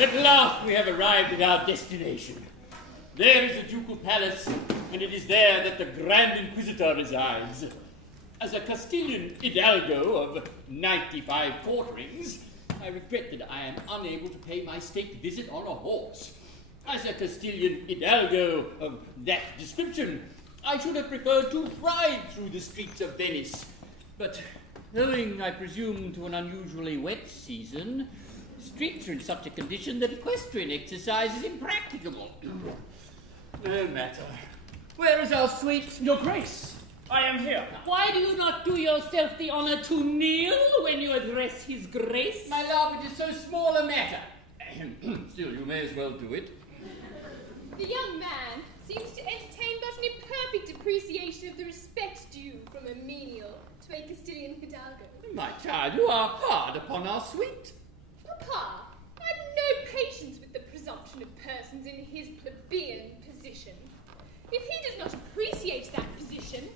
At last we have arrived at our destination. There is the ducal palace, and it is there that the Grand Inquisitor resides. As a Castilian hidalgo of 95 quarterings, I regret that I am unable to pay my state visit on a horse. As a Castilian hidalgo of that description, I should have preferred to ride through the streets of Venice. But owing, I presume, to an unusually wet season, the streets are in such a condition that equestrian exercise is impracticable. No matter. Where is our suite? Your Grace, I am here. Why do you not do yourself the honor to kneel when you address His Grace? My love, it is so small a matter. Still, you may as well do it. The young man seems to entertain but an imperfect appreciation of the respect due from a menial to a Castilian hidalgo. My child, you are hard upon our suite. Papa, I have no patience with the presumption of persons in his plebeian position. If he does not appreciate that position,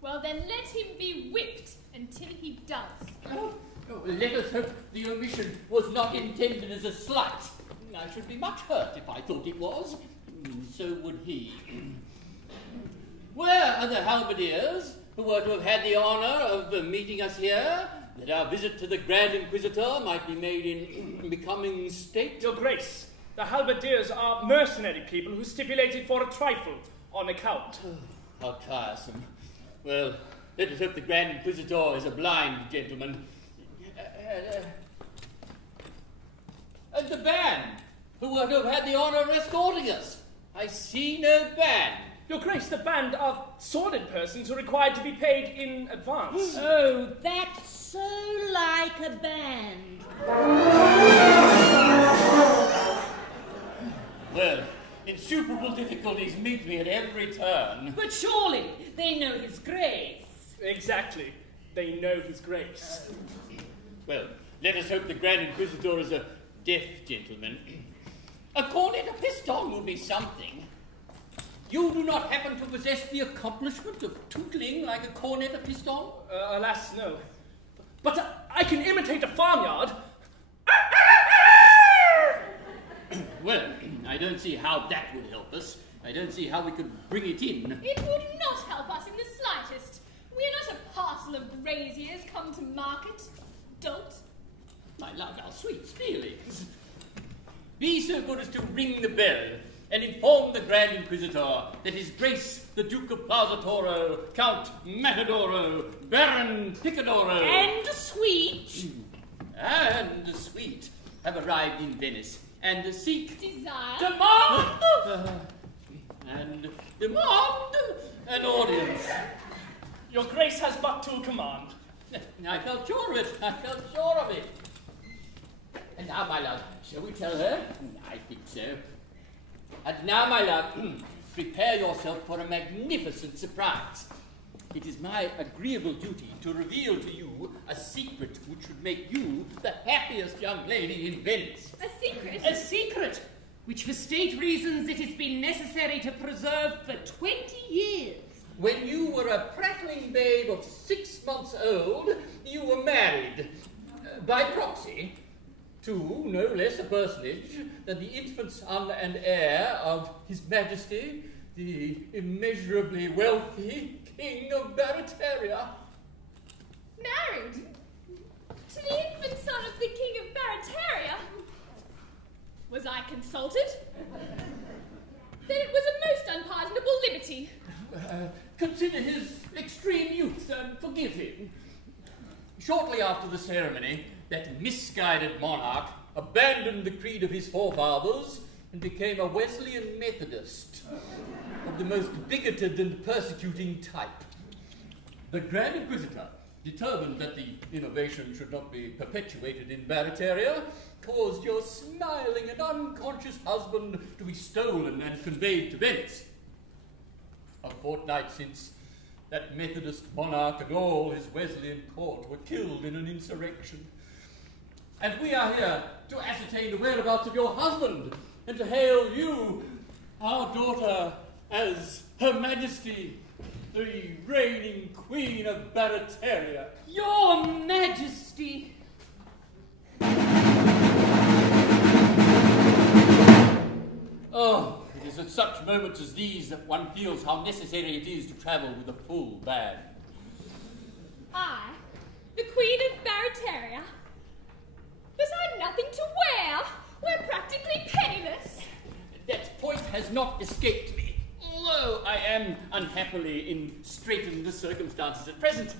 well then let him be whipped until he does. Oh, let us hope the omission was not intended as a slight. I should be much hurt if I thought it was. So would he. Where are the halberdiers who were to have had the honor of meeting us here, that our visit to the Grand Inquisitor might be made in becoming state? Your Grace, the halberdiers are mercenary people who stipulated for a trifle on account. Oh, how tiresome. Well, let us hope the Grand Inquisitor is a blind gentleman. And the band, who were to have had the honor of escorting us. I see no band. Your Grace, the band are sordid persons who are required to be paid in advance. Oh, that's so like a band. Well, insuperable difficulties meet me at every turn. But surely they know His Grace. Exactly. They know His Grace. Well, let us hope the Grand Inquisitor is a deaf gentleman. A cornet a piston would be something. You do not happen to possess the accomplishment of tootling like a cornet a piston? Alas, no. But I can imitate a farmyard. Well, I don't see how that would help us. I don't see how we could bring it in. It would not help us in the slightest. We are not a parcel of graziers come to market. Dolt. My love, how sweet feelings. Be so good as to ring the bell and inform the Grand Inquisitor that His Grace, the Duke of Plaza Toro, Count Matadoro, Baron Picadoro, And suite. And the suite have arrived in Venice and seek Desire. and demand an audience. Your Grace has but to command. I felt sure of it. I felt sure of it. And now, my love, shall we tell her? I think so. And now, my love, prepare yourself for a magnificent surprise. It is my agreeable duty to reveal to you a secret which would make you the happiest young lady in Venice. A secret? A secret which for state reasons it has been necessary to preserve for 20 years. When you were a prattling babe of 6 months old, you were married, by proxy, to no less a personage than the infant son and heir of His Majesty, the immeasurably wealthy King of Barataria. Married? To the infant son of the King of Barataria? Was I consulted? Then it was a most unpardonable liberty. Consider his extreme youth and forgive him. Shortly after the ceremony, that misguided monarch abandoned the creed of his forefathers and became a Wesleyan Methodist of the most bigoted and persecuting type. The Grand Inquisitor, determined that the innovation should not be perpetuated in Barataria, caused your smiling and unconscious husband to be stolen and conveyed to Venice. A fortnight since, that Methodist monarch and all his Wesleyan court were killed in an insurrection. And we are here to ascertain the whereabouts of your husband and to hail you, our daughter, as Her Majesty, the reigning Queen of Barataria. Your Majesty. at such moments as these that one feels how necessary it is to travel with a full band. I, the Queen of Barataria? But I've nothing to wear. We're practically penniless. That point has not escaped me. Although I am unhappily in straitened circumstances at present,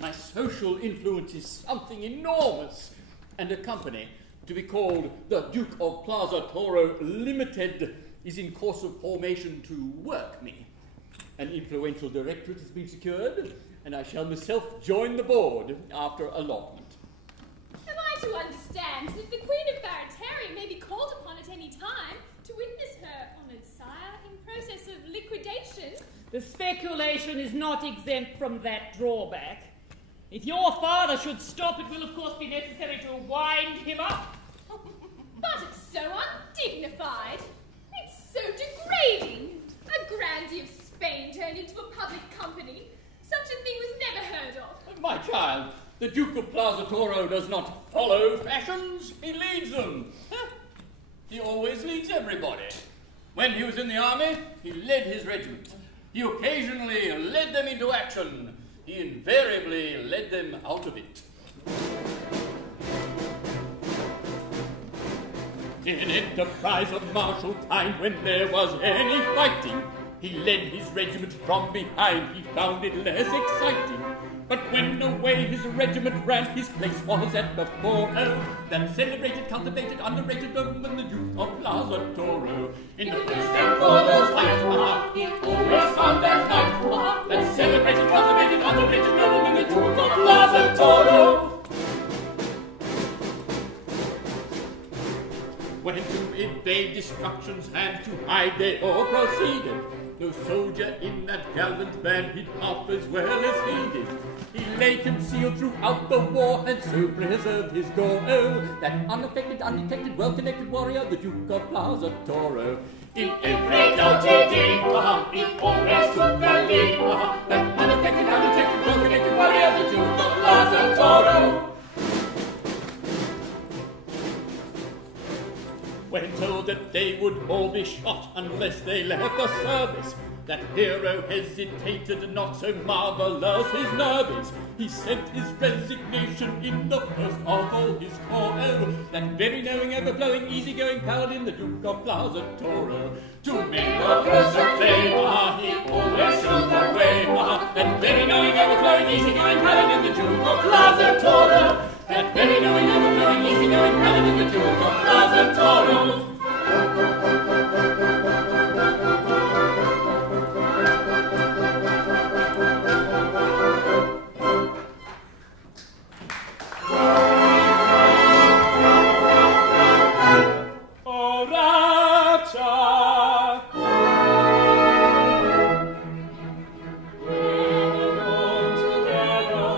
my social influence is something enormous, and a company, to be called the Duke of Plaza Toro Limited, is in course of formation to work me. An influential directorate has been secured, and I shall myself join the board after allotment. Am I to understand that the Queen of Barataria may be called upon at any time to witness her honoured sire in process of liquidation? The speculation is not exempt from that drawback. If your father should stop, it will of course be necessary to wind him up. But it's so undignified. It's so degrading. A grandee of Spain turned into a public company. Such a thing was never heard of. My child, the Duke of Plaza Toro does not follow fashions, he leads them. He always leads everybody. When he was in the army, he led his regiment. He occasionally led them into action. He invariably led them out of it. In enterprise of martial kind, when there was any fighting, he led his regiment from behind, he found it less exciting. But when away his regiment ran, his place was at the fore. That celebrated, cultivated, underrated nobleman, the Duke of Plaza Toro. In the first and foremost fight, he always found that night. That celebrated, cultivated, underrated nobleman, the Duke of Plaza Toro. When to evade destruction's hand, to hide they all proceeded. No soldier in that gallant band hid half as well as he did. He lay concealed throughout the war, and so preserved his gore. Oh, that unaffected, undetected, well-connected warrior, the Duke of Plaza Toro. In every doughty deed, he always took the lead. That unaffected, undetected, well-connected warrior, the Duke of Plaza Toro. When told that they would all be shot unless they left the service, that hero hesitated not, so marvellous his nerve is. He sent his resignation in the first of all his corps. Oh, that very knowing, overflowing, easygoing paladin, the Duke of Plaza Toro. To make the first acclaim, he always showed the way. That very knowing, overflowing, easygoing paladin, the Duke of Plaza Toro. That very knowing, overflowing, easygoing paladin, the Duke of Plaza Toro. Together,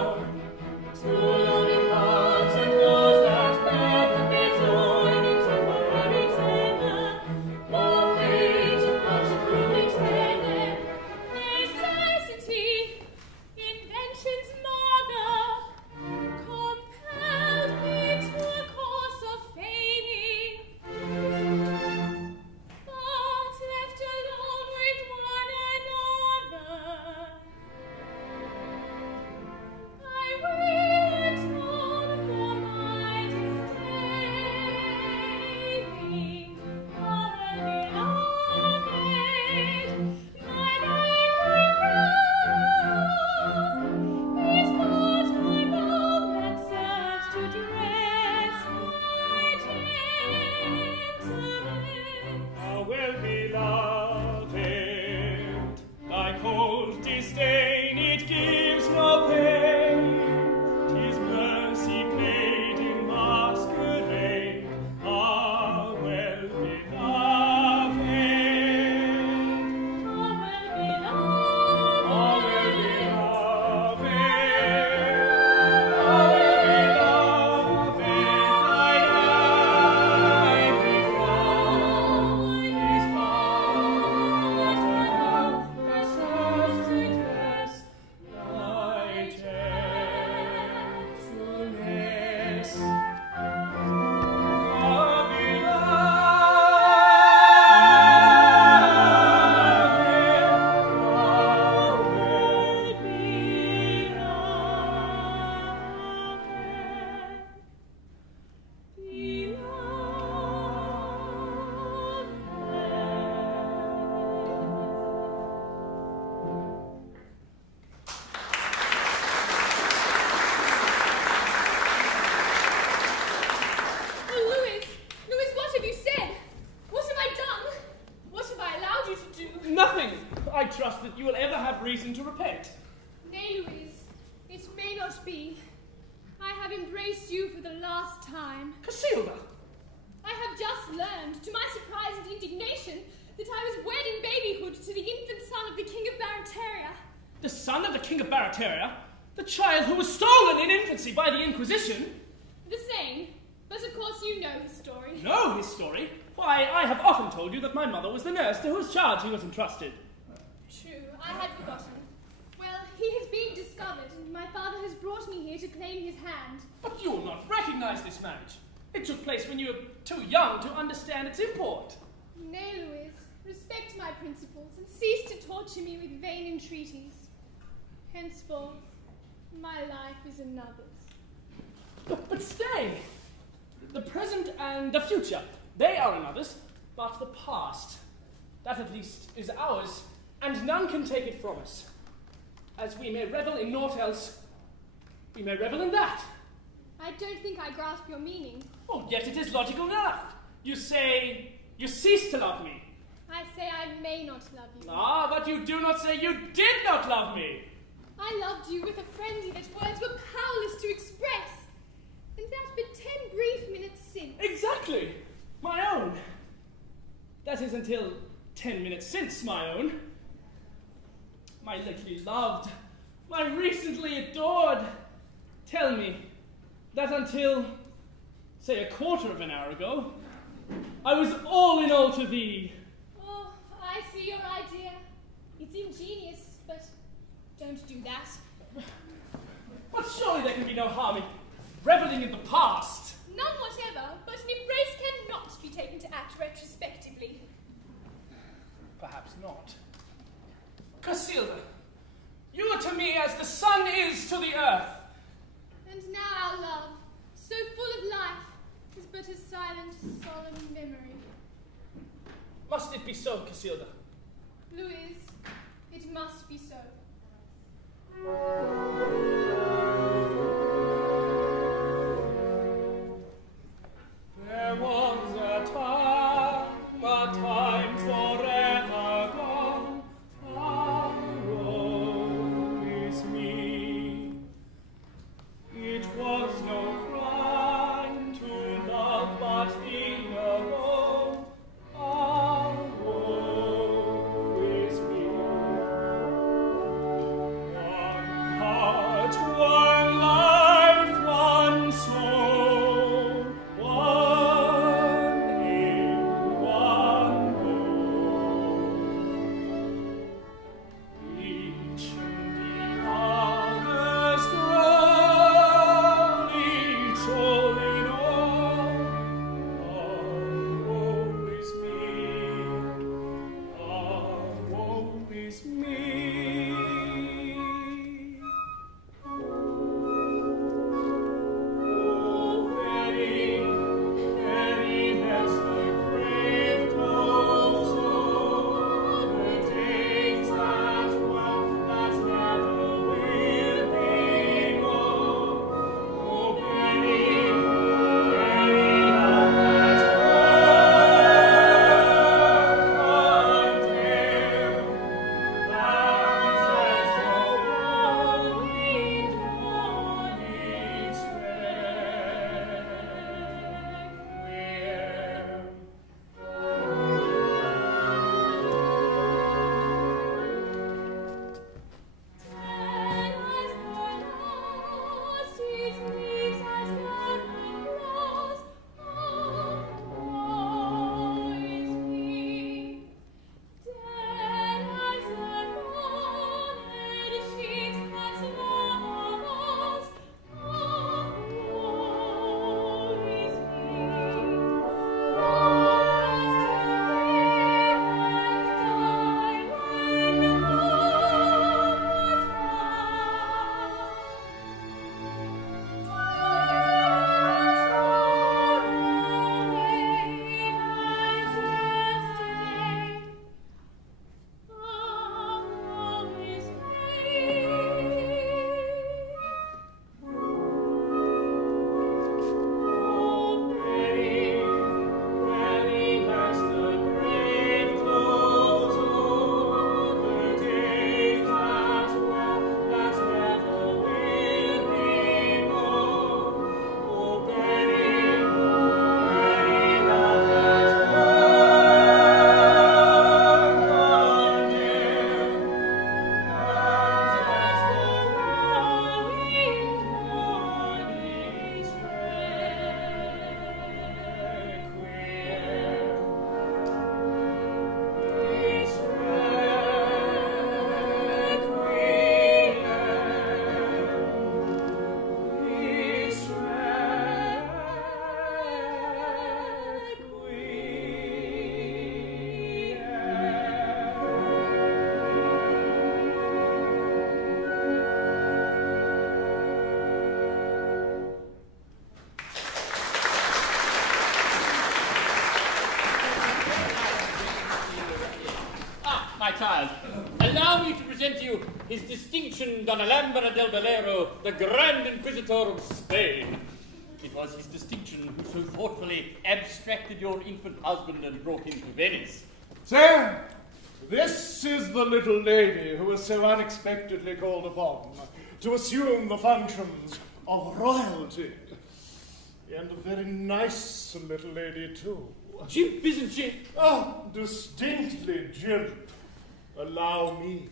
two loving hearts and those that bear the trust that you will ever have reason to repent. Nay, Louise, it may not be. I have embraced you for the last time. Casilda! I have just learned, to my surprise and indignation, that I was wed in babyhood to the infant son of the King of Barataria. The son of the King of Barataria? The child who was stolen in infancy by the Inquisition? The same, but of course you know his story. Know his story? Why, I have often told you that my mother was the nurse to whose charge he was entrusted. True, I had forgotten. Well, he has been discovered, and my father has brought me here to claim his hand. But you will not recognize this marriage. It took place when you were too young to understand its import. Nay, Louise, respect my principles, and cease to torture me with vain entreaties. Henceforth, my life is another's. But stay! The present and the future, they are another's, but the past, that at least is ours, and none can take it from us. As we may revel in naught else, we may revel in that. I don't think I grasp your meaning. Oh, yet it is logical enough. You say, you cease to love me. I say I may not love you. Ah, but you do not say you did not love me. I loved you with a frenzy that words were powerless to express. And that but 10 brief minutes since. Exactly. My own. That is until 10 minutes since my own. My lately loved, my recently adored. Tell me that until, say, a quarter of an hour ago, I was all in all to thee. Oh, I see your idea. It's ingenious, but don't do that. But surely there can be no harm in reveling in the past. None whatever, but an embrace cannot be taken to act retrospectively. Perhaps not. Casilda, you are to me as the sun is to the earth. And now our love, so full of life, is but a silent, solemn memory. Must it be so, Casilda? Louise, it must be so. There was a time forever gone. Our road is me. It was no crime to love but thee alone. Our road is me. One heart, one life, one soul, one aim, one goal. Each in the other's grown, each all in all, child. Allow me to present to you his distinction, Don Alambra del Valero, the Grand Inquisitor of Spain. It was his distinction who so thoughtfully abstracted your infant husband and brought him to Venice. Sir, this is the little lady who was so unexpectedly called upon to assume the functions of royalty. And a very nice little lady, too. Jimp, isn't she? Oh, distinctly Jimp. Allow me.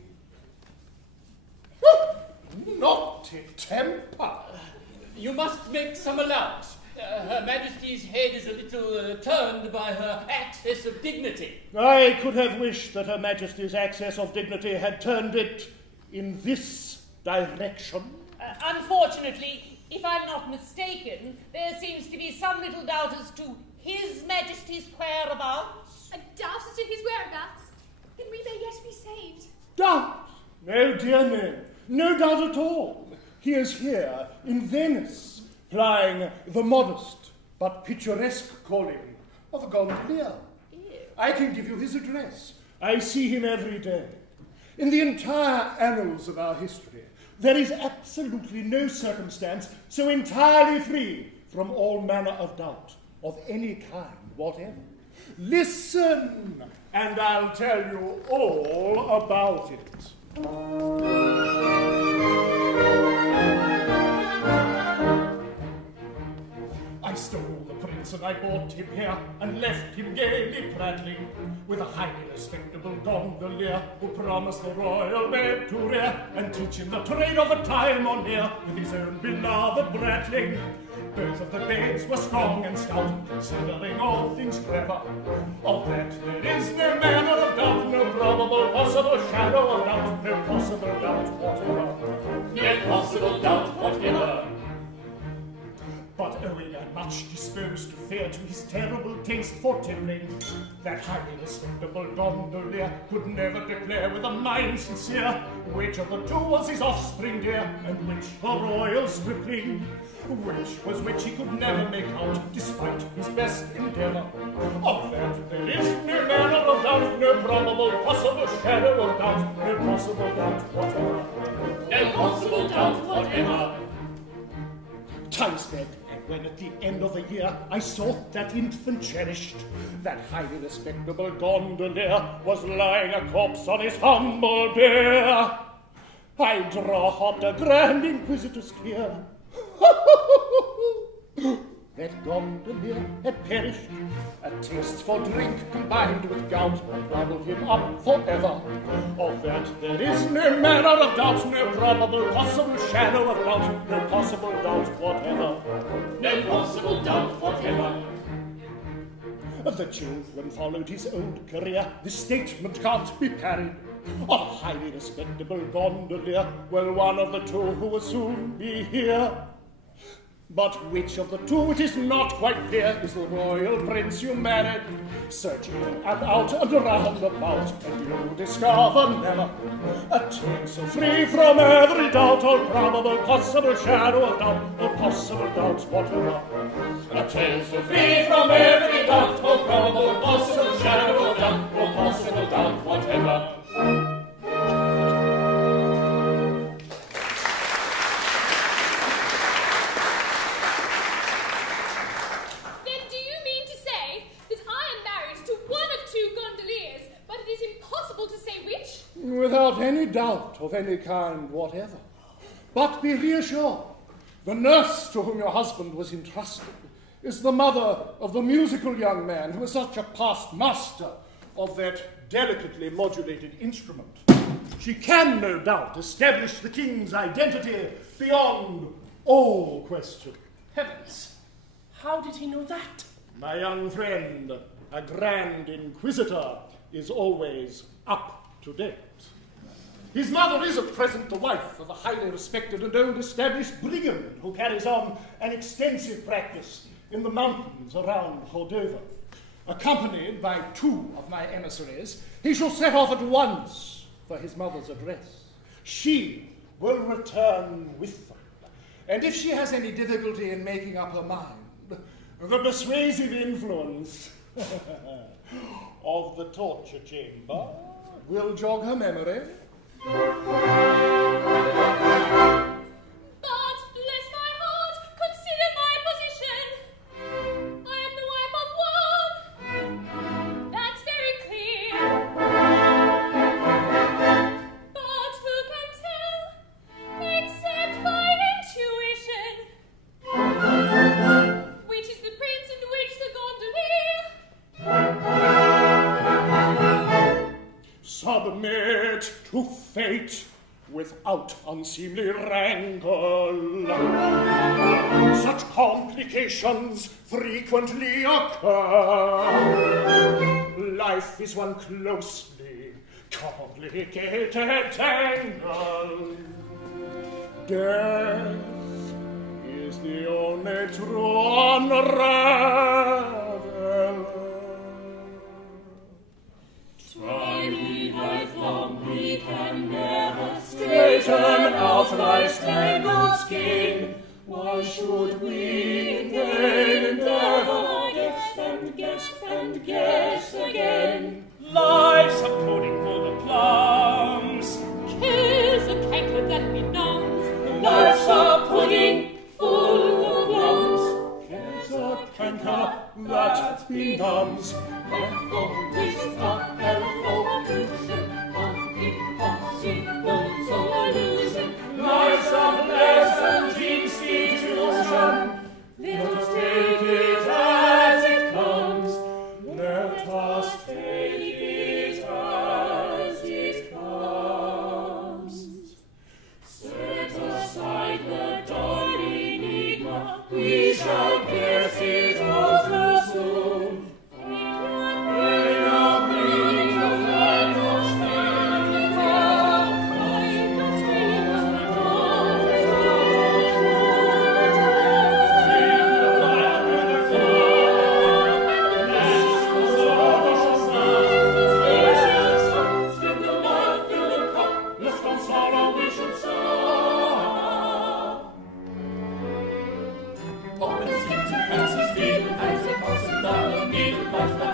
Naughty temper. You must make some allowance. Her Majesty's head is a little turned by her access of dignity. I could have wished that Her Majesty's access of dignity had turned it in this direction. Unfortunately, if I'm not mistaken, there seems to be some little doubt as to His Majesty's whereabouts. A doubt as to his whereabouts? Then we may yet be saved. Doubt? No, dear no. No doubt at all. He is here in Venice, plying the modest but picturesque calling of a gondolier. I can give you his address. I see him every day. In the entire annals of our history, there is absolutely no circumstance so entirely free from all manner of doubt, of any kind whatever. Listen, and I'll tell you all about it. I stole the prince and I brought him here and left him gaily prattling with a highly respectable gondolier who promised the royal babe to rear and teach him the trade of a time on near with his own beloved Bratling. Both of the babes were strong and stout, considering all things clever. Of that there is no manner of doubt, no probable possible shadow of doubt, no possible doubt whatever. No possible doubt whatever. But owing and much disposed to fear to his terrible taste for tippling, that highly respectable gondolier could never declare with a mind sincere which of the two was his offspring dear, and which her royal stripling. Which was which he could never make out, despite his best endeavour. Of that there is no manner of doubt, no probable possible shadow of doubt, no possible doubt whatever. No possible doubt whatever. Time sped, and when at the end of the year I sought that infant cherished, that highly respectable gondolier was lying a corpse on his humble bier. I dropped a grand inquisitor's tear. That gondolier had perished. A taste for drink combined with gout gobbled him up forever. Of that there is no manner of doubt, no probable possible shadow of doubt, no possible doubt whatever. No possible doubt whatever. The children followed his old career. This statement can't be parried. Of a highly respectable gondolier, well, one of the two who will soon be here. But which of the two, it is not quite clear, is the royal prince you married. Search in and out and around about, and you'll discover never a tale so free from every doubt, or probable possible shadow of doubt, or possible doubt whatever. A tale so free from every doubt, or probable possible shadow of doubt, or possible doubt whatever. Without any doubt of any kind whatever. But be reassured, the nurse to whom your husband was entrusted is the mother of the musical young man who is such a past master of that delicately modulated instrument. She can, no doubt, establish the king's identity beyond all question. Heavens, how did he know that? My young friend, a grand inquisitor, is always up to date. His mother is at present the wife of a highly respected and old-established brigand who carries on an extensive practice in the mountains around Cordova. Accompanied by two of my emissaries, he shall set off at once for his mother's address. She will return with them, and if she has any difficulty in making up her mind, the persuasive influence of the torture chamber will jog her memory. But, bless my heart, consider my position. I am the wife of one. That's very clear. But who can tell, except by intuition, which is the prince and which the gondolier? Submit to fate without unseemly rankle. Such complications frequently occur. Life is one closely complicated tangle. Death is the only true unraveler. Try we lifelong, we can never Straighten out life's tangled skein. Why should we in vain endeavor? Guess and guess and guess again. Life's a pudding full of plums. Cares a canker that benumbs. Life's a pudding full of plums. Cares a canker that benumbs. Evolution, evolution, impossible solution. Life's a pleasant institution. Let us take it as it comes. Let us take it as it comes. Set aside the dull enigma. We shall guess it all too soon. Open to fancy, feel as it comes down the middle, but the